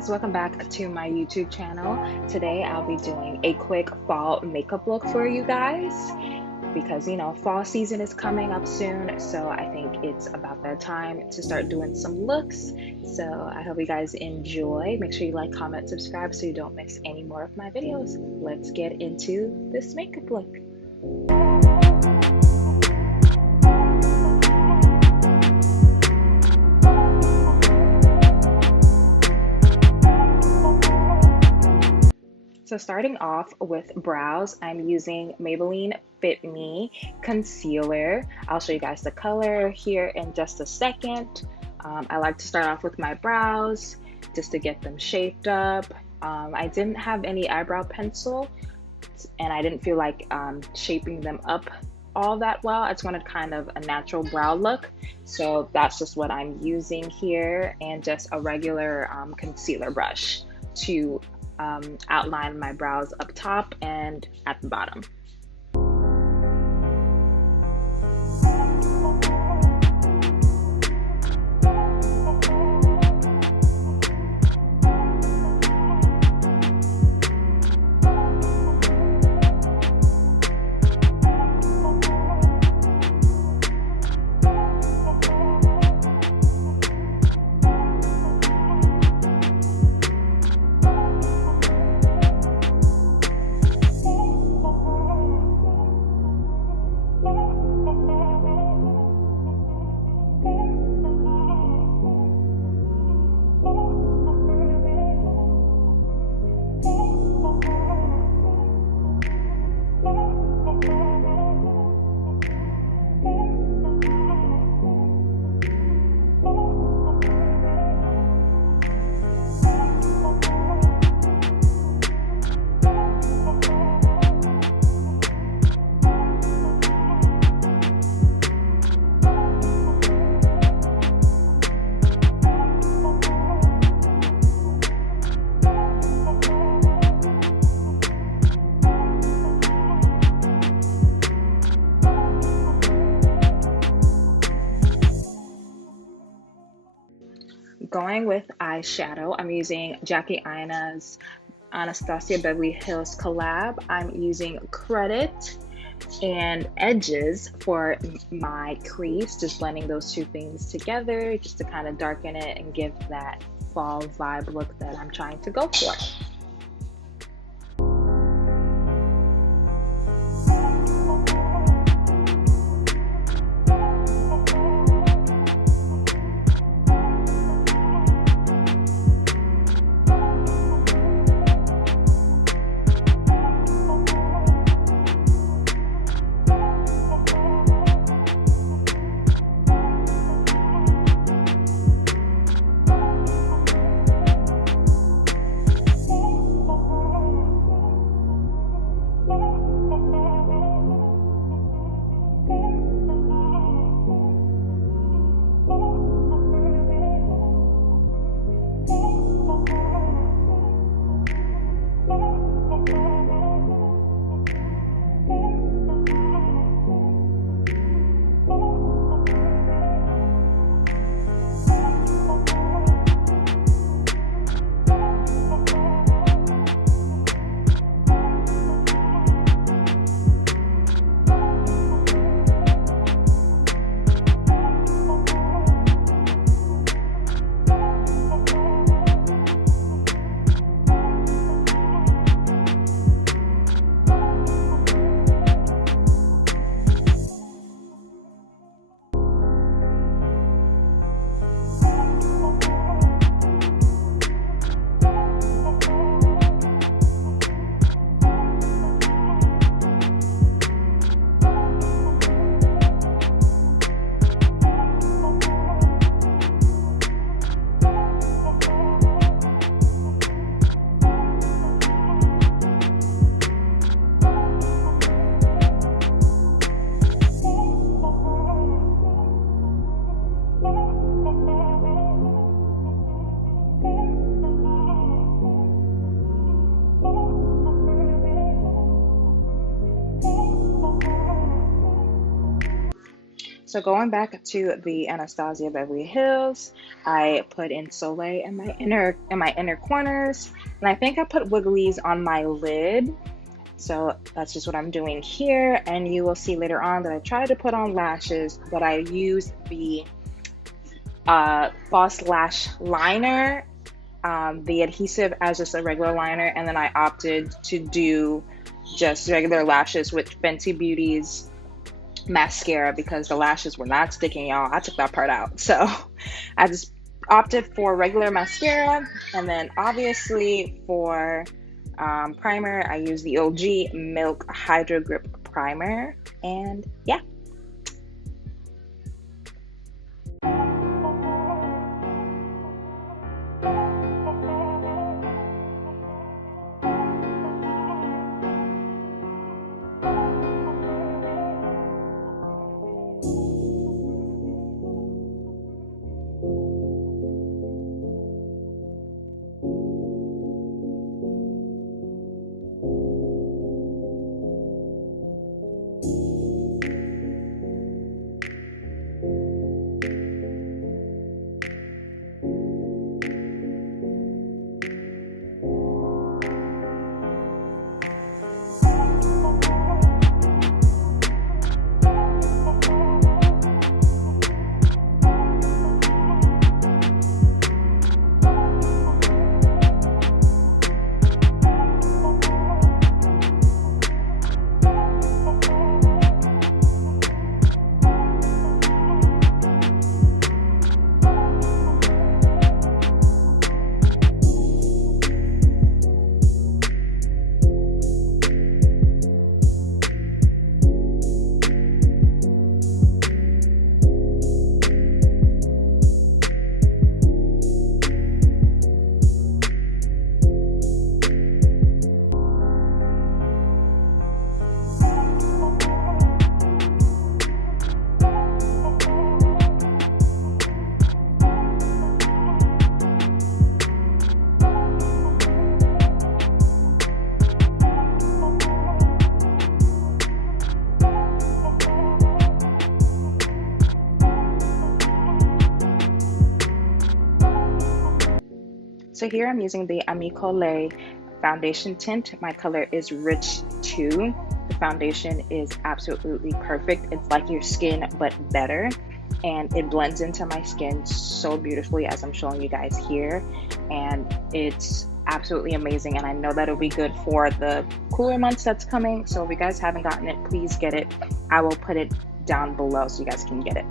guys, welcome back to my YouTube channel. Today I'll be doing a quick fall makeup look for you guys because fall season is coming up soon, so I think it's about that time to start doing some looks. So I hope you guys enjoy. Make sure you like, comment, subscribe so you don't miss any more of my videos. Let's get into this makeup look. So starting off with brows, I'm using Maybelline Fit Me Concealer. I'll show you guys the color here in just a second. I like to start off with my brows just to get them shaped up. I didn't have any eyebrow pencil and I didn't feel like shaping them up all that well. I just wanted kind of a natural brow look. So that's just what I'm using here, and just a regular concealer brush to outline my brows up top and at the bottom. Going with eyeshadow, I'm using Jackie Aina's Anastasia Beverly Hills collab. I'm using Credit and Edges for my crease, just blending those two things together just to kind of darken it and give that fall vibe look that I'm trying to go for. So going back to the Anastasia Beverly Hills, I put in Soleil in my inner corners, and I think I put Wigglies on my lid. So that's just what I'm doing here, and you will see later on that I tried to put on lashes, but I used the false lash liner, the adhesive as just a regular liner, and then I opted to do just regular lashes with Fenty Beauty's mascara because the lashes were not sticking, y'all. I took that part out. So I just opted for regular mascara, and then obviously for primer, I use the OG Milk Hydro Grip Primer, and yeah. So here I'm using the Amicole foundation tint. My color is Rich 2. The foundation is absolutely perfect. It's like your skin, but better. And it blends into my skin so beautifully as I'm showing you guys here. And it's absolutely amazing. And I know that it'll be good for the cooler months that's coming. So if you guys haven't gotten it, please get it. I will put it down below so you guys can get it.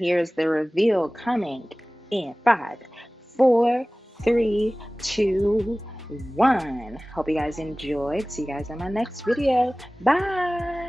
here's the reveal coming in 5, 4, 3, 2, 1. Hope you guys enjoyed. See you guys in my next video. Bye.